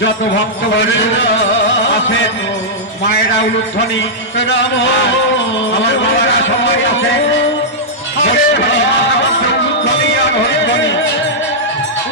যত ভক্ত আছেন মায়েরা উলুধ্বনি রাম আমার বাবারা সবাই আছেন উলুধ্বনি আর হরিধ্বনি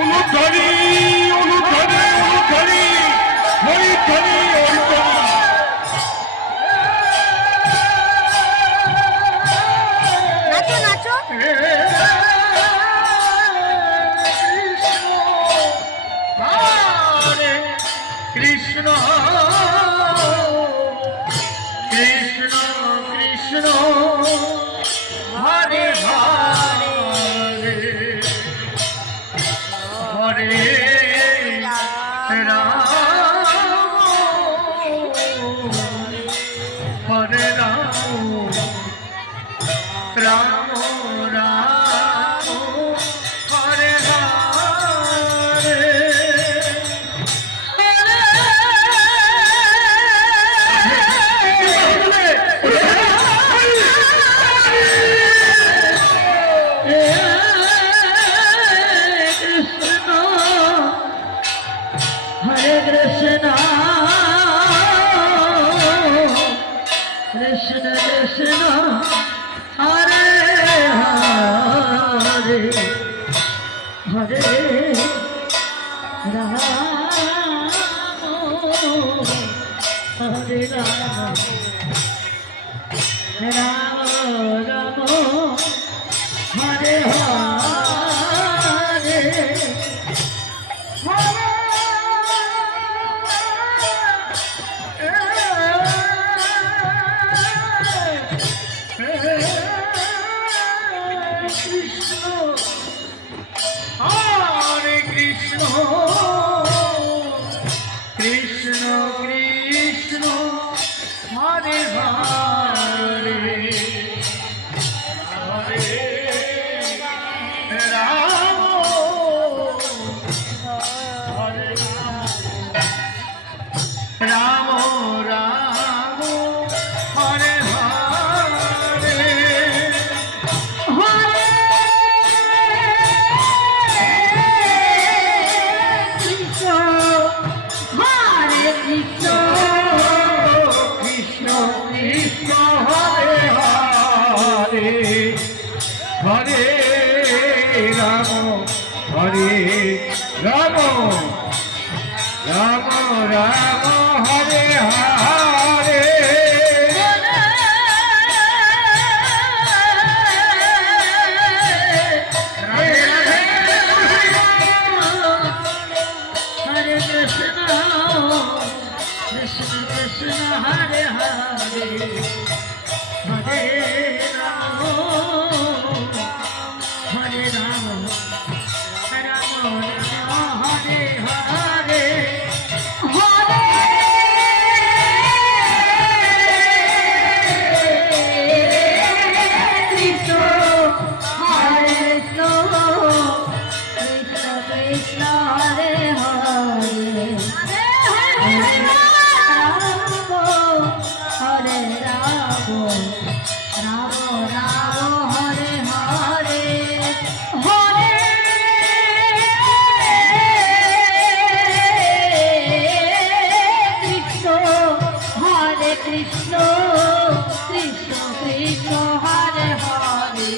উলুধ্বনি উলুধ্বনি উলুধ্বনি হরিধ্বনি হরিধ্বনি কৃষ্ণ কৃষ্ণ কৃষ্ণ হরে হরে হরে রাম হরে Ram Ram Ram Hare Hare Krishna Krishna Hare Hare Hare Rama Hare Rama Rama Rama Hare Hare Hare Krishna Krishna Krishna Hare Hare Hare Rama Hare Rama Rama Hare Hare Rama Hare Rama Rama Rama Hare Hare Hare Krishna Krishna Krishna Hare Hare Hare Rama Hare Rama Rama Rama Hare Hare Hare Krishna Hare Krishna Krishna Krishna Hare Hare Hare Rama Hare Rama Rama Rama Hare Hare Hare Krishna Hare Krishna Krishna Krishna Hare Hare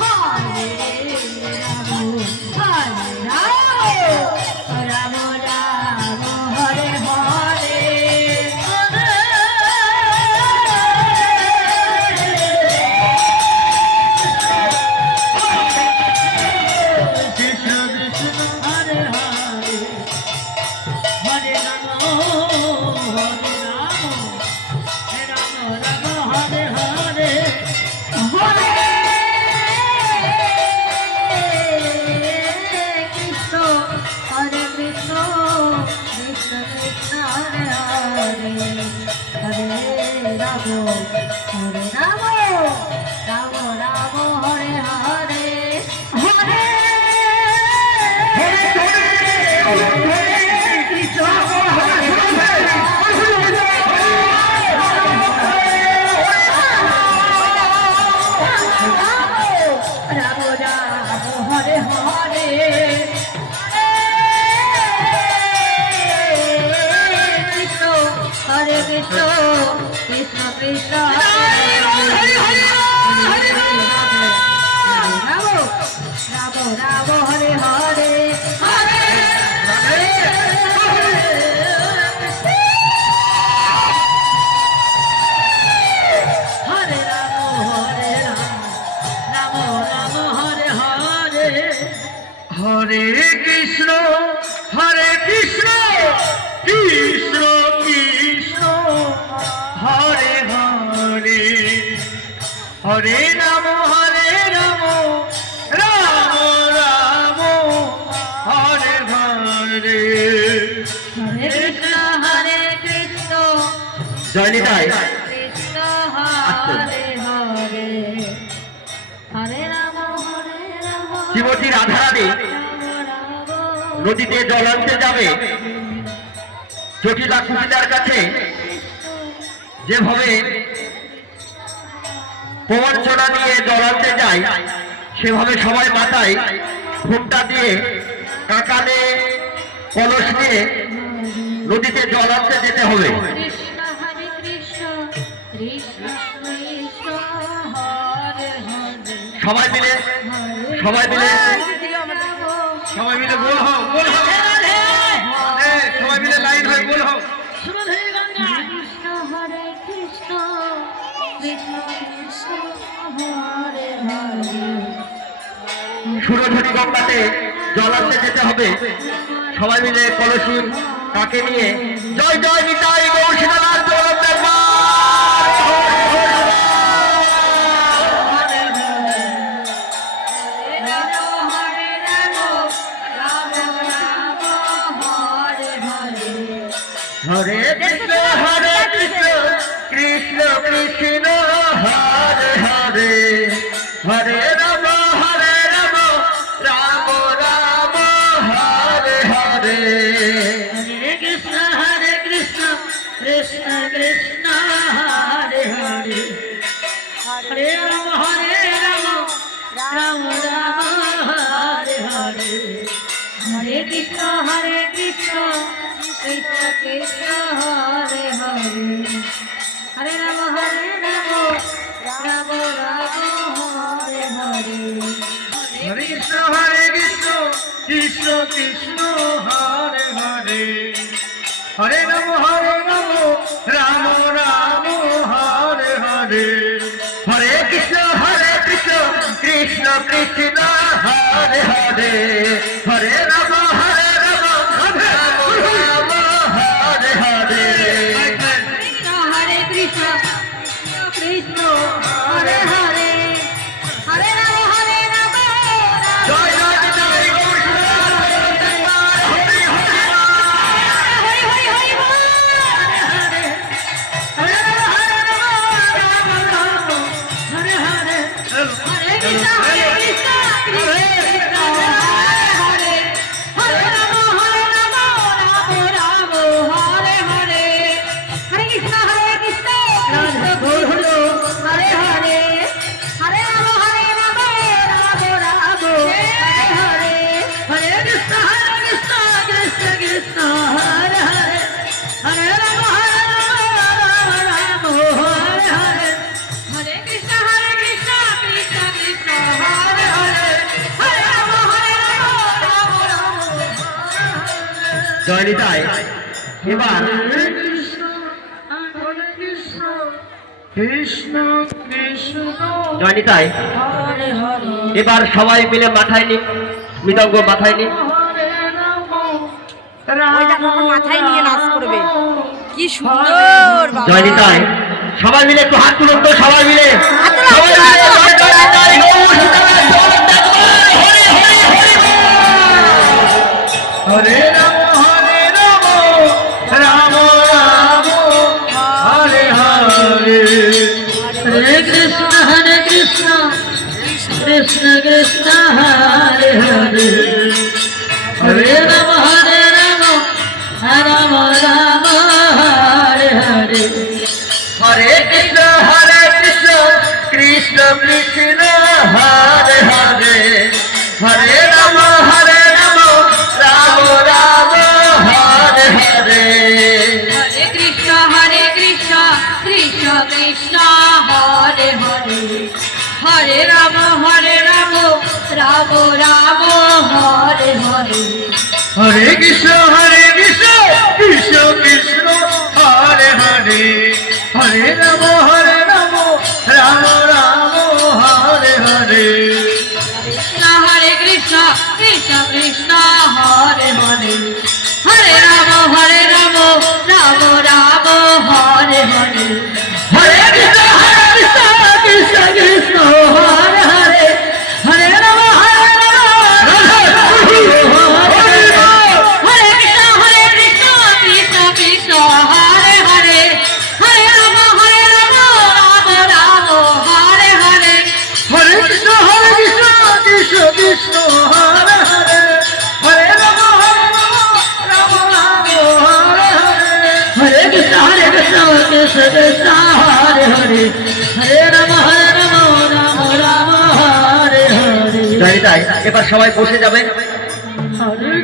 Hare Rama Hare Rama Rama Rama Hare Hare Krishna Krishna Hare Hare Hare Rama Hare Rama Rama Hare Hare Hare Krishna Hare Krishna Krishna Krishna Hare Hare Hare Rama Hare Rama Rama Rama Hare Hare Hare Hare Hare Ram Hare Hare Hare Hare Ram Ram Ram Hare Hare Hare Krishna Krishna Krishna Hare Hare Hare Ram Ram Ram Hare Hare Hare Krishna জয়নিতাই Krishna Hare Hare Hare Ram Shrimati Radharani নদীতে জল আনতে যাবে। জটিলা কুমিলার কাছে যেভাবে প্রবঞ্চনা নিয়ে জল আনতে যায়, সেভাবে সবাই মাথায় ঘুমটা দিয়ে কাকালে কলস নিয়ে নদীতে জল আনতে যেতে হবে। কৃষ্ণ হরে কৃষ্ণ কৃষ্ণ কৃষ্ণ হরে হরে সবাই মিলে সবাই মিলে সবাই মিলে গোল হও, গোল হও, সবাই মিলে লাইন হয়ে গোল হও। কৃষ্ণ হরে কৃষ্ণ কৃষ্ণ কৃষ্ণ হরে হরে সুরধনী গঙ্গাতে জল আনতে যেতে হবে। সবাই মিলে কলসি কাকে নিয়ে জয় জয় নিতাই গৌর সীতানাথ গৌরবের মা। হরে কৃষ্ণ কৃষ্ণ কৃষ্ণ হরে হরে হরে রাম রাম রাম হরে হরে কৃষ্ণ কৃষ্ণ কৃষ্ণ হরে হরে হরে রাম রাম রাম হরে হরে হরে কৃষ্ণ কৃষ্ণ কৃষ্ণ হরে হরে হরে রাম রাম রাম হরে হরে হরে কৃষ্ণ কৃষ্ণ কৃষ্ণ হরে হরে হরে রাম রাম রাম হরে হরে হরে কৃষ্ণ কৃষ্ণ কৃষ্ণ হরে হরে হরে রাম রাম রাম হরে হরে কৃষ্ণ হরে কৃষ্ণ কৃষ্ণ হরে হরে হরে রাম জয় জয় জয় গৌর সীতানাথ হরি হরি হরে হরে হরে হরে হরে হরে হরে হরে কৃষ্ণ কৃষ্ণ কৃষ্ণ হরে হরে রাম রাম হরে হরে হরে কৃষ্ণ কৃষ্ণ হরে হরে হরে রাম রাম হরে হরে হরে কৃষ্ণ কৃষ্ণ কৃষ্ণ হরে হরে হরে রাম রাম হরে হরে হরে কৃষ্ণ কৃষ্ণ কৃষ্ণ হরে হরে হরে রাম রাম জয় নিতাই। এবার কৃষ্ণ কৃষ্ণ জয় নিতাই। হরে হরে এবার সবাই মিলে মাথায় নি মৃদঙ্গ মাথায় নি। ওই দেখো আমার মাথায় নিয়ে নাচ করবে কি সুন্দর বাবা জয় নিতাই। সবাই মিলে একটু হাত তুলুন তো, সবাই মিলে হাত তোলো, সবাই হাত মিলে তোলো, জয় জয় নিতাই গৌর সীতানাথ গৌরবের মা। হরি হরি হরি হরে রাম রাম রাম হরে হরে হরে কৃষ্ণ কৃষ্ণ কৃষ্ণ হরে হরে হরে রাম রাম রাম হরে হরে হরে কৃষ্ণ কৃষ্ণ কৃষ্ণ হরে হরে হরে রাম রাম রাম হরে কৃষ্ণ কৃষ্ণ কৃষ্ণ হরে হরে হরে রাম রাম রাম হরে হরে হরে কৃষ্ণ কৃষ্ণ কৃষ্ণ হরে হরে হরে রাম রাম রাম হরে হরে হরে কৃষ্ণ কৃষ্ণ কৃষ্ণ হরে হরে হরে রাম হরে কৃষ্ণ কৃষ্ণ কৃষ্ণ হরে হরে হরে রাম রাম হরে হরে হরে কৃষ্ণ কৃষ্ণ কৃষ্ণ হরে হরে হরে রাম রাম হরে হরে হরে কৃষ্ণ কৃষ্ণ কৃষ্ণ হরে হরে হরে রাম রাম রাম হরে হরে তাই এবার সবাই বসে যাবেন। হরে